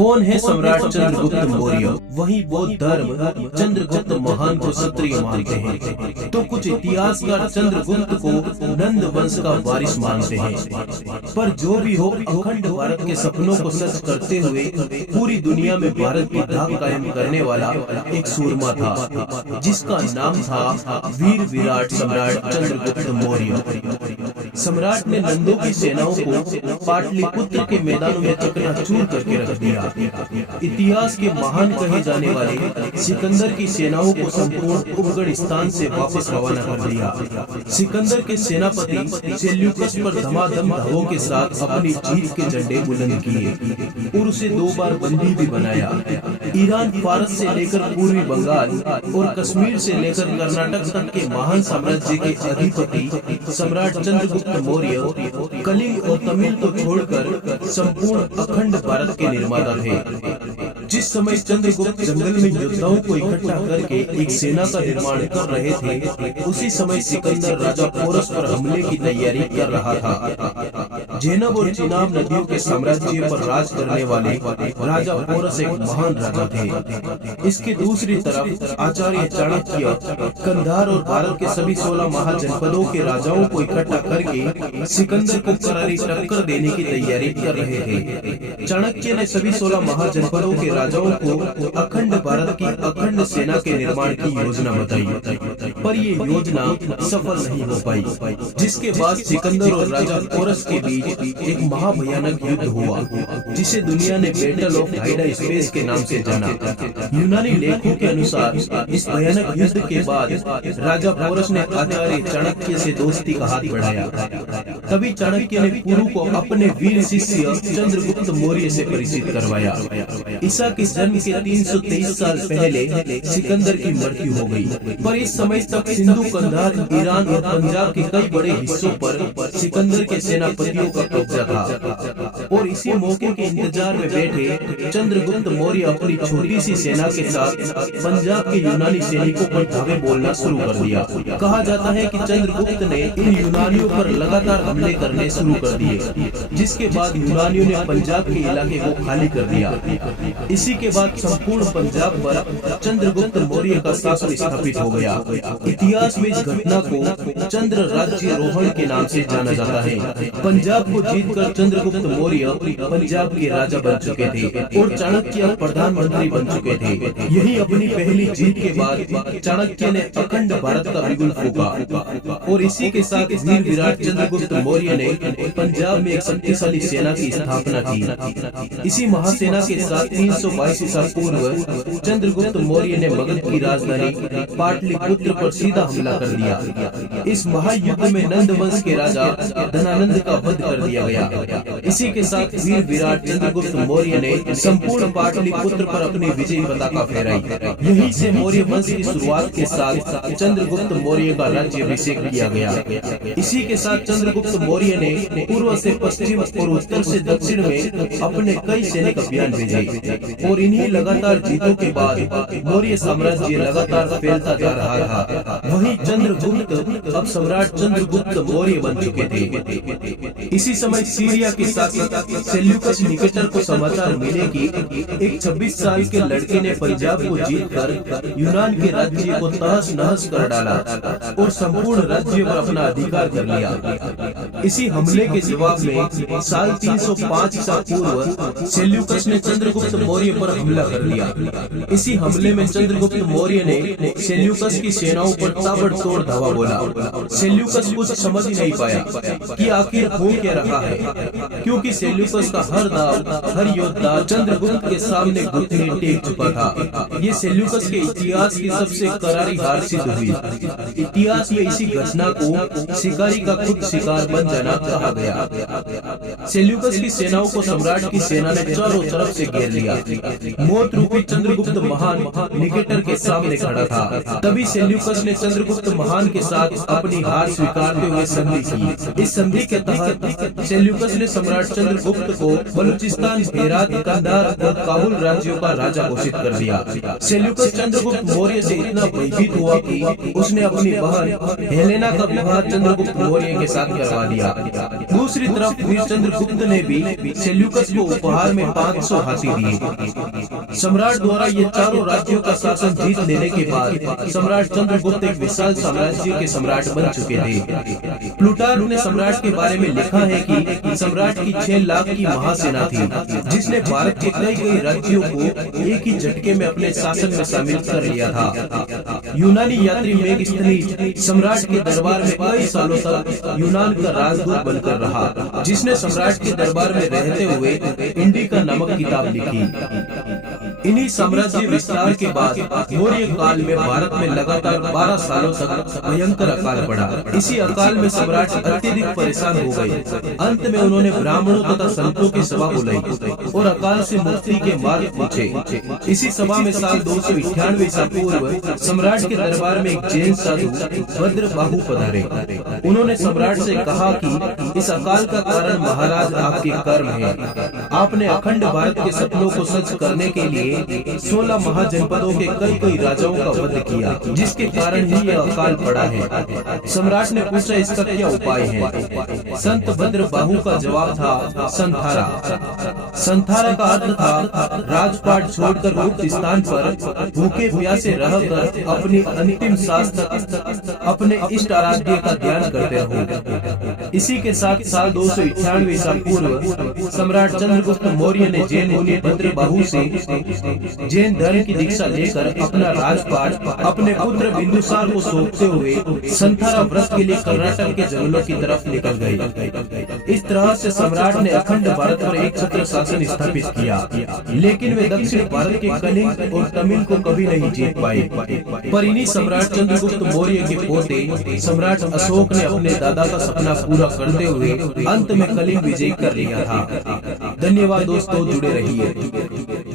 कौन है सम्राट चंद्रगुप्त मौर्य? वही बौद्ध धर्म चंद्रगुप्त महान को क्षत्रिय मानते हैं, तो कुछ इतिहासकार चंद्रगुप्त को नंद वंश का वारिस मानते हैं। पर जो भी हो, अखंड भारत के सपनों को सच करते हुए पूरी दुनिया में भारत की धाक कायम करने वाला एक सूरमा था, जिसका नाम था वीर विराट सम्राट चंद्रगुप्त मौर्य। सम्राट ने नंदों की सेनाओं को पाटलिपुत्र के मैदानों में चकनाचूर करके रख दिया। इतिहास के महान कहे जाने वाले सिकंदर की सेनाओं को संपूर्ण अफगानिस्तान से वापस रवाना कर दिया। सिकंदर के सेनापति सेल्यूकस पर धमाधम धावों के साथ अपनी जीत के झंडे बुलंद किए और उसे 2 बार बंदी भी बनाया। ईरान, फारस से लेकर पूर्वी बंगाल और कश्मीर से लेकर कर्नाटक तक के महान साम्राज्य के अधिपति सम्राट चंद्रगुप्त मौर्य कलिंग और तमिल को छोड़कर संपूर्ण अखंड भारत के निर्माता थे। जिस समय चंद्रगुप्त जंगल में योद्धाओं को इकट्ठा करके एक सेना का निर्माण कर रहे थे, उसी समय सिकंदर राजा पोरस पर हमले की तैयारी कर रहा था। झेलम और चिनाब नदियों के साम्राज्य पर राज करने वाले राजा पोरस एक महान राजा थे। इसके दूसरी तरफ आचार्य चाणक्य कंधार और भारत के सभी 16 महाजनपदों के राजाओं को इकट्ठा करके सिकंदर को करारी टक्कर देने की तैयारी कर रहे थे। चाणक्य ने सभी 16 महाजनपदों के राजाओं को अखंड भारत की अखंड सेना के निर्माण की योजना बताई, पर ये योजना सफल नहीं हो पाई, जिसके बाद सिकंदर और राजा पोरस के बीच एक महाभयानक युद्ध हुआ, जिसे दुनिया ने बैटल ऑफ हाइडा स्पेस के नाम से जाना। यूनानी लेखों के अनुसार इस भयानक युद्ध के बाद राजा पोरस ने आचार्य चाणक्य से दोस्ती का हाथ बढ़ाया। तभी चाणक्य ने पुरु को अपने वीर शिष्य चंद्रगुप्त मौर्य से परिचित करवाया। ईसा के जन्म के 323 साल पहले सिकंदर की मृत्यु हो गई, पर इस समय तक सिंधु, कंधार, ईरान और पंजाब के कई बड़े हिस्सों पर सिकंदर के सेनापतियों का कब्जा था। और इसी मौके के इंतजार में बैठे चंद्रगुप्त मौर्य अपनी छोटी सी सेना के साथ पंजाब के यूनानी सैनिकों पर धावे बोलना शुरू कर दिया। कहा जाता है कि चंद्रगुप्त ने इन यूनानियों पर लगातार हमले करने शुरू कर दिए, जिसके बाद यूनानियों ने पंजाब के इलाके को खाली कर दिया। इसी के बाद संपूर्ण पंजाब पर चंद्रगुप्त मौर्य का शासन स्थापित हो गया। इतिहास में इस घटना को चंद्र राज्य रोहण के नाम से जाना जाता है। पंजाब को जीतकर चंद्रगुप्त मौर्य पंजाब के राजा बन चुके थे और चाणक्य प्रधानमंत्री बन चुके थे। यही अपनी पहली जीत के बाद चाणक्य ने अखंड भारत का बिगुल फूंका और इसी के साथ वीर विराट चंद्रगुप्त मौर्य ने पंजाब में एक शक्तिशाली सेना की स्थापना की। इसी महासेना के साथ 322 ईसा पूर्व चंद्रगुप्त मौर्य ने मगध की राजधानी पाटलिपुत्र पर सीधा हमला कर दिया। इस महायुद्ध में नंद वंश के राजा धनानंद का वध कर दिया गया। इसी के साथ वीर विराट चंद्रगुप्त मौर्य ने संपूर्ण पाटलिपुत्र पर अपनी विजयी पताका फहराई। यहीं से मौर्य वंश की शुरुआत के साथ चंद्रगुप्त मौर्य का राज्याभिषेक किया गया। इसी के साथ चंद्रगुप्त मौर्य ने पूर्व से पश्चिम और उत्तर से दक्षिण में अपने कई सैनिक अभियान भेजे और इन्हीं लगातार जीतों के बाद मौर्य साम्राज्य लगातार फैलता जा रहा था। वहीं चंद्रगुप्त अब सम्राट चंद्रगुप्त मौर्य बन चुके थे। इसी समय सीरिया के शासक सेल्यूकस निकेटर को समाचार मिले कि एक 26 साल के लड़के ने पंजाब को जीतकर यूनान के राज्य को तहस नहस कर डाला और संपूर्ण राज्य पर अपना अधिकार कर लिया। इसी हमले के जवाब में साल 305 ईसा पूर्व सेल्यूकस ने चंद्रगुप्त मौर्य पर हमला कर दिया। इसी हमले में चंद्रगुप्त मौर्य ने सेल्यूकस की सेनाओं पर ताबड़तोड़ धावा बोला। सेल्यूकस कुछ समझ ही नहीं पाया कि आखिर हो क्या रहा है, क्योंकि सेल्यूकस का हर दाव, हर योद्धा चंद्रगुप्त के सामने घुटने टेक चुका था। ये सेल्यूकस के इतिहास की सबसे करारी हार सिद्ध हुई। इतिहास में इसी घटना को शिकारी का खुद शिकार बन जाना कहा गया। सेल्यूकस की सेनाओं को सम्राट की सेना ने चारों तरफ से घेर लिया मौत रूपी चंद्रगुप्त महान निकेटर के सामने खड़ा था। तभी सेल्यूकस ने चंद्रगुप्त महान के साथ अपनी हार स्वीकारते हुए संधि की। इस संधि के तहत सेल्यूकस ने सम्राट चंद्रगुप्त को बलूचिस्तान, हेरात, कंधार और काबुल राज्यों का राजा घोषित कर दिया। सेल्यूकस चंद्रगुप्त मौर्य से इतना भयभीत हुआ कि उसने अपनी बहन हेलेना का विवाह चंद्रगुप्त मौर्य के साथ करवा दिया। दूसरी तरफ वीर चंद्रगुप्त ने भी सेल्यूकस को उपहार में 500 हाथी दिए। सम्राट द्वारा ये चारों राज्यों का शासन जीत लेने के बाद सम्राट चंद्रगुप्त एक विशाल साम्राज्य के सम्राट बन चुके थे। प्लूटार्क ने सम्राट के बारे में लिखा है कि सम्राट की 6 लाख की महासेना थी, जिसने भारत के कई राज्यों को एक ही झटके में अपने शासन में शामिल कर लिया था। यूनानी यात्री मेगस्थनीज सम्राट के दरबार में कई सालों तक यूनान का राजदूत बनकर रहा, जिसने सम्राट के दरबार में रहते हुए इंडिका नामक किताब लिखी। इन्हीं साम्राज्य विस्तार के बाद मौर्य काल में भारत में लगातार 12 सालों तक भयंकर अकाल पड़ा। इसी अकाल में सम्राट अत्यधिक परेशान हो गए। अंत में उन्होंने ब्राह्मणों तथा संतों की सभा बुलाई और अकाल से मुक्ति के मार्ग पूछे। इसी सभा में साल 298 ईसा पूर्व सम्राट के दरबार में एक जैन साधु भद्रबाहु पधारे। उन्होंने सम्राट से कहा कि इस अकाल का कारण महाराज आपके कर्म है। आपने अखंड भारत के सपनों को सच करने के लिए 16 महाजनपदों के कई राजाओं का वध किया, जिसके कारण ही यह अकाल पड़ा है। सम्राट ने पूछा, इसका क्या उपाय है? संत भद्रबाहु का जवाब था संथारा। संथारा का अर्थ था राजपाट छोड़कर गुप्त स्थान पर भूखे प्यासे रहकर अपनी अंतिम सांस तक अपने इष्ट आराध्य का ध्यान करते रहो। इसी के साथ साल 298 ईसा पूर्व सम्राट चंद्रगुप्त मौर्य ने जैन मुनि भद्रबाहु से जैन धर्म की दीक्षा लेकर अपना राजपाट अपने पुत्र बिंदुसार को सौंपते हुए संथारा व्रत के लिए कर्नाटक के जंगलों की तरफ निकल गए। इस तरह से सम्राट ने अखंड भारत पर एक छत्र शासन स्थापित किया, लेकिन वे दक्षिण भारत के कलिंग और तमिल को कभी नहीं जीत पाए। पर इन्हीं सम्राट चंद्रगुप्त मौर्य के पोते सम्राट अशोक ने अपने दादा का सपना पूरा करते हुए अंत में कलिंग विजय कर लिया था। धन्यवाद दोस्तों, जुड़े रहिए।